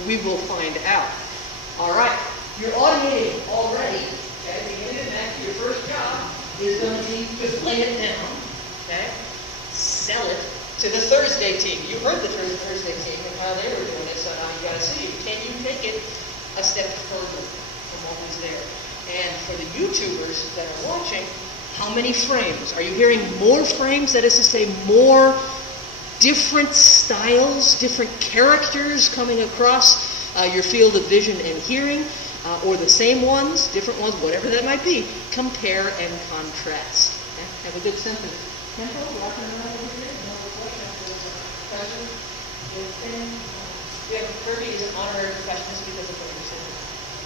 We will find out. All right, you're automating already. Okay, beginning of next, your first job is going to be to play it down. Okay, sell it to the Thursday team. You heard the Thursday team and how they were doing it, so now you got to see, can you take it a step further from what was there? And for the YouTubers that are watching, how many frames? Are you hearing more frames? That is to say, more different styles, different characters coming across your field of vision and hearing, or the same ones, different ones, whatever that might be. Compare and contrast. Okay? Have a good sense of tempo, walking around over here. No question. We have Kirby is an honorary professionist because of what you're saying.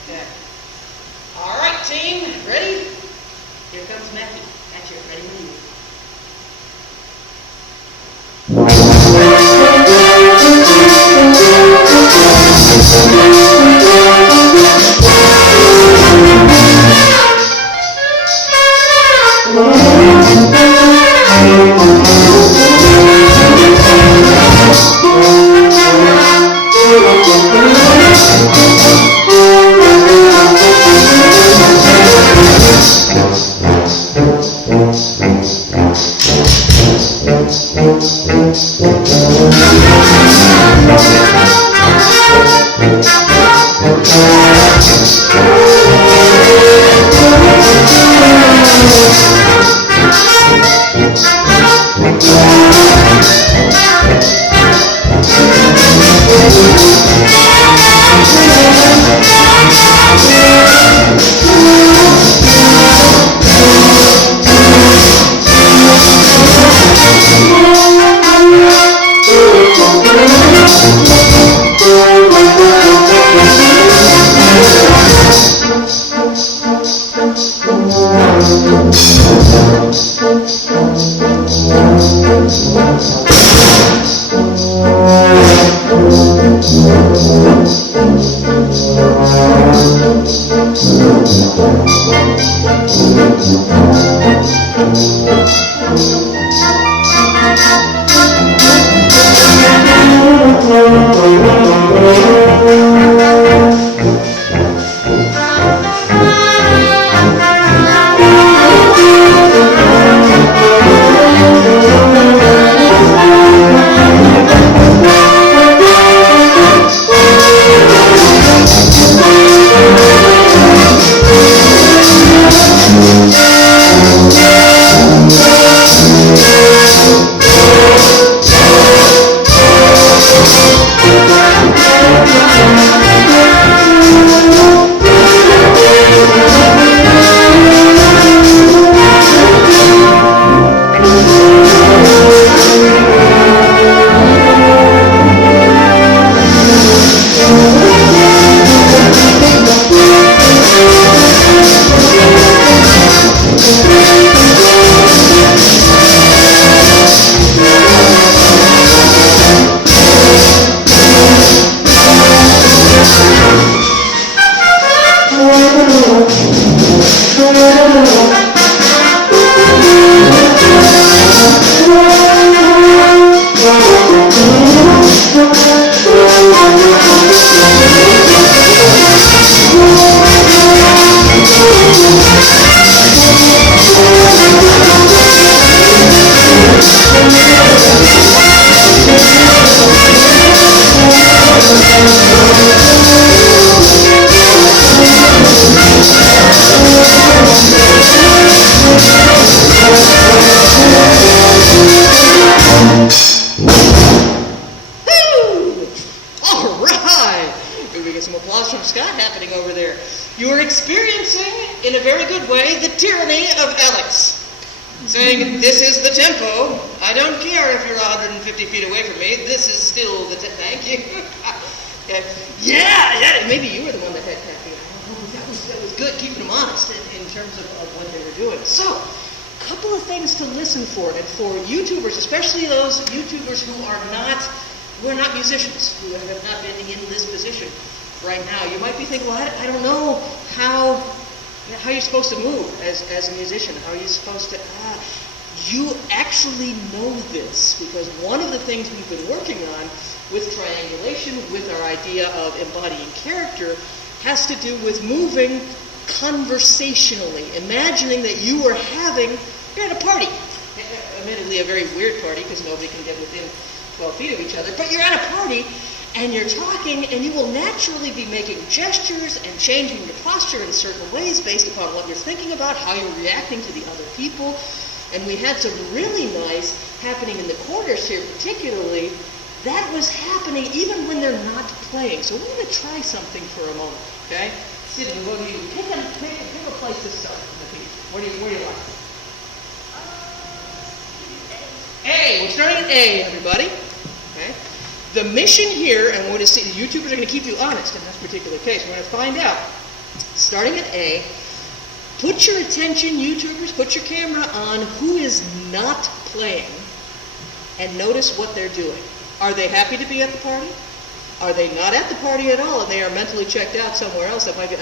Okay. All right, team, ready? Here comes Mackey. That's your ready when you. All right. Maybe we get some applause from Scott happening over there. You are experiencing, in a very good way, the tyranny of Alex. Saying, this is the tempo. I don't care if you're 150 feet away from me. This is still the thank you. Yeah. Maybe you were the one that had caffeine. That was good, keeping them honest in terms of what they were doing. So, a couple of things to listen for, and for YouTubers, especially those YouTubers who are not musicians, who have not been in this position right now. You might be thinking, well, I don't know how you're supposed to move as a musician. How are you supposed to... You actually know this, because one of the things we've been working on with triangulation, with our idea of embodying character, has to do with moving conversationally. Imagining that you're at a party. Admittedly, a very weird party, because nobody can get within 12 feet of each other, but you're at a party, and you're talking, and you will naturally be making gestures and changing your posture in certain ways based upon what you're thinking about, how you're reacting to the other people. And we had some really nice happening in the corners here particularly. That was happening even when they're not playing. So we're going to try something for a moment, okay? Sid, we'll go to you. Pick a place to start in the piece. Where do you like? A. We're starting at A, everybody. Okay? The mission here, and we're going to see, the YouTubers are going to keep you honest in this particular case. We're going to find out, starting at A, put your attention, YouTubers, put your camera on who is not playing, and notice what they're doing. Are they happy to be at the party? Are they not at the party at all, and they are mentally checked out somewhere else? That might be,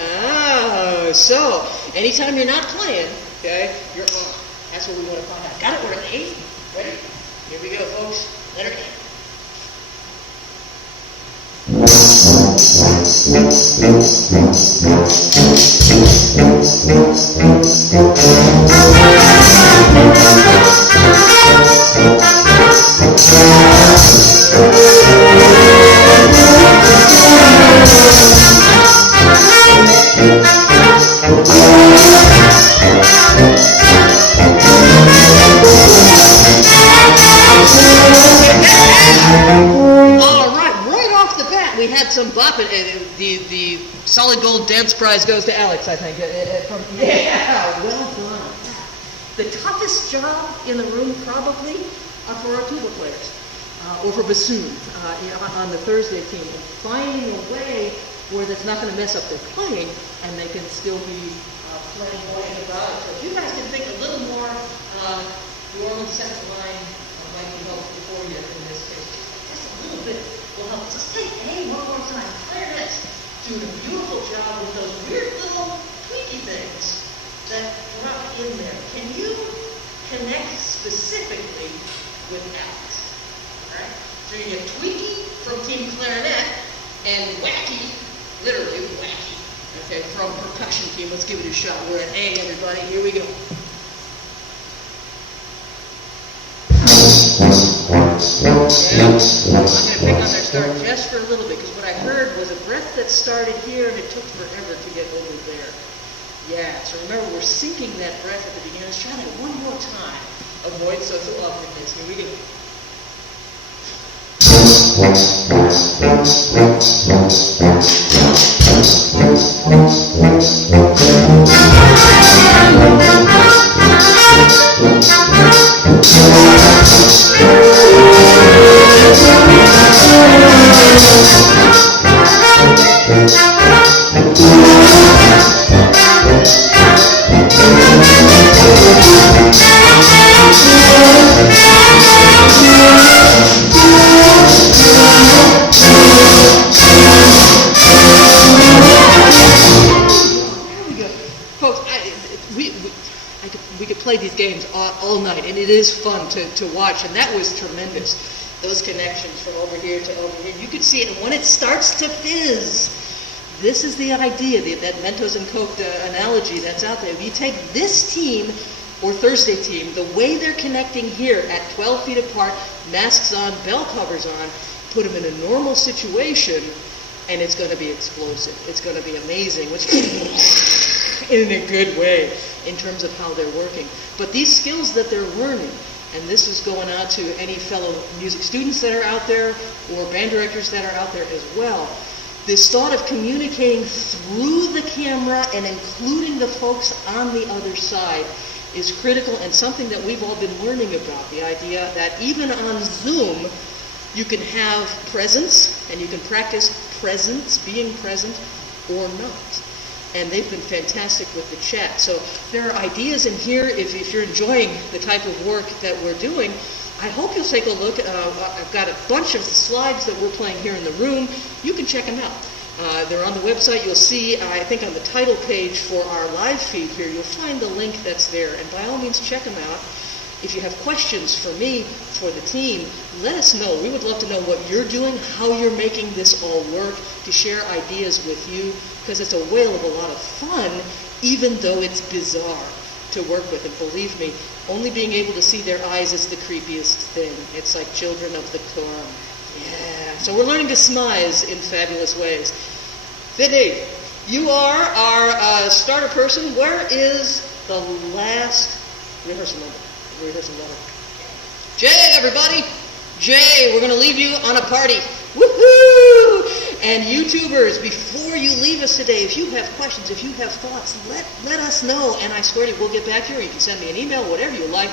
so, anytime you're not playing, okay, you're on. That's what we want to find out. Got it? We're at A. Ready? Here we go, folks. Letter A. We had some bopping. The solid gold dance prize goes to Alex, I think. Yeah, well done. The toughest job in the room probably are for our tuba players, or for bassoon on the Thursday team. And finding a way where that's not going to mess up their playing, and they can still be playing away about it. So if you guys can think a little more, New Orleans second line might be helpful for you in this case. Just a little bit will help. Just take A one more time. Clarinets doing a beautiful job with those weird little tweaky things that drop in there. Can you connect specifically with Alex? Alright? So you get tweaky from Team Clarinet and wacky, literally wacky, okay, from percussion team. Let's give it a shot. We're at A, everybody. Here we go. Yeah, I'm going to pick on their start just for a little bit, because what I heard was a breath that started here and it took forever to get over there. Yeah, so remember, we're syncing that breath at the beginning. Let's try that one more time. Avoid social awkwardness. Here we go. played these games all night, and it is fun to watch, and that was tremendous. Those connections from over here to over here, you could see it, and when it starts to fizz, this is the idea, that Mentos and Coke analogy that's out there. If you take this team, or Thursday team, the way they're connecting here at 12 feet apart, masks on, bell covers on, put them in a normal situation, and it's going to be explosive. It's going to be amazing, which in a good way in terms of how they're working. But these skills that they're learning, and this is going out to any fellow music students that are out there or band directors that are out there as well, this thought of communicating through the camera and including the folks on the other side is critical, and something that we've all been learning about, the idea that even on Zoom, you can have presence, and you can practice presence, being present, or not. And they've been fantastic with the chat. So there are ideas in here. If you're enjoying the type of work that we're doing, I hope you'll take a look. I've got a bunch of slides that we're playing here in the room. You can check them out. They're on the website. You'll see, I think on the title page for our live feed here, you'll find the link that's there. And by all means, check them out. If you have questions for me, for the team, let us know. We would love to know what you're doing, how you're making this all work, to share ideas with you, because it's a whale of a lot of fun, even though it's bizarre to work with. And believe me, only being able to see their eyes is the creepiest thing. It's like children of the corn. Yeah. So we're learning to smize in fabulous ways. Vinny, you are our starter person. Where is the last rehearsal number? Jay, everybody! Jay, we're going to leave you on a party. Woohoo! And YouTubers, before you leave us today, if you have questions, if you have thoughts, let us know. And I swear to you, we'll get back to you, or you can send me an email, whatever you like.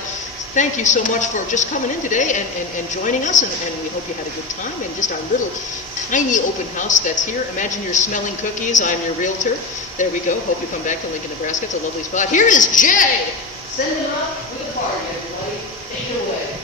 Thank you so much for just coming in today and joining us, and we hope you had a good time in just our little tiny open house that's here. Imagine you're smelling cookies. I'm your realtor. There we go. Hope you come back to Lincoln, Nebraska. It's a lovely spot. Here is Jay! Send them up with a party, everybody. Take it away.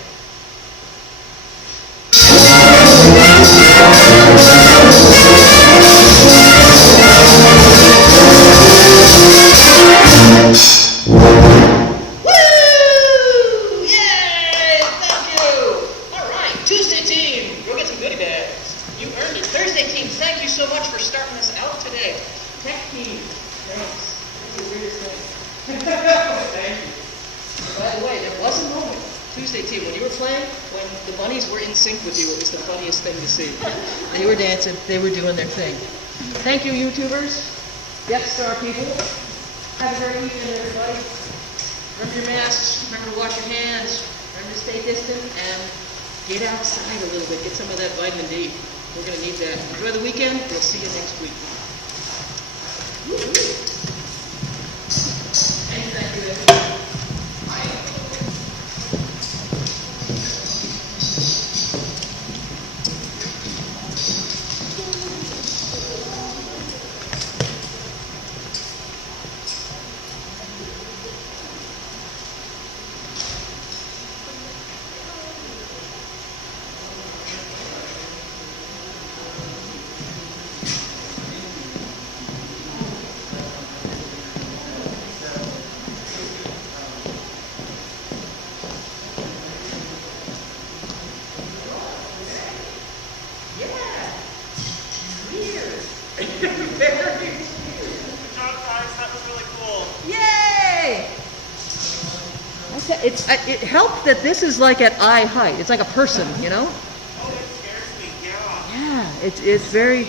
With you, it was the funniest thing to see. They were dancing, they were doing their thing. Thank you, YouTubers, guest star people. Have a great weekend, everybody. Remember your masks, remember to wash your hands, remember to stay distant, and get outside a little bit. Get some of that vitamin D. We're going to need that. Enjoy the weekend. We'll see you next week. Woo-hoo. Thank you, everybody. It helped that this is like at eye height. It's like a person, you know? Oh, it scares me, yeah. Yeah, it's very...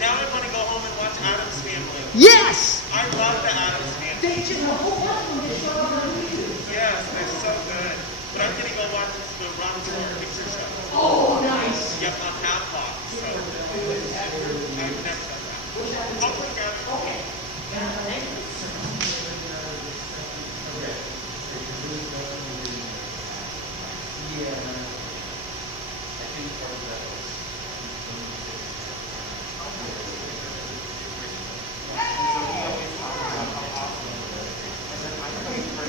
Now I want to go home and watch Addams Family. Yes! I love the Addams Family. They just the whole album is shown on YouTube. Yes, they're so good. But I'm going to go watch the Ron Stewart picture show. Oh, nice! Yep, on Matlock. So, I've never done that. I'll put together. Okay. Thank you. Yeah, I think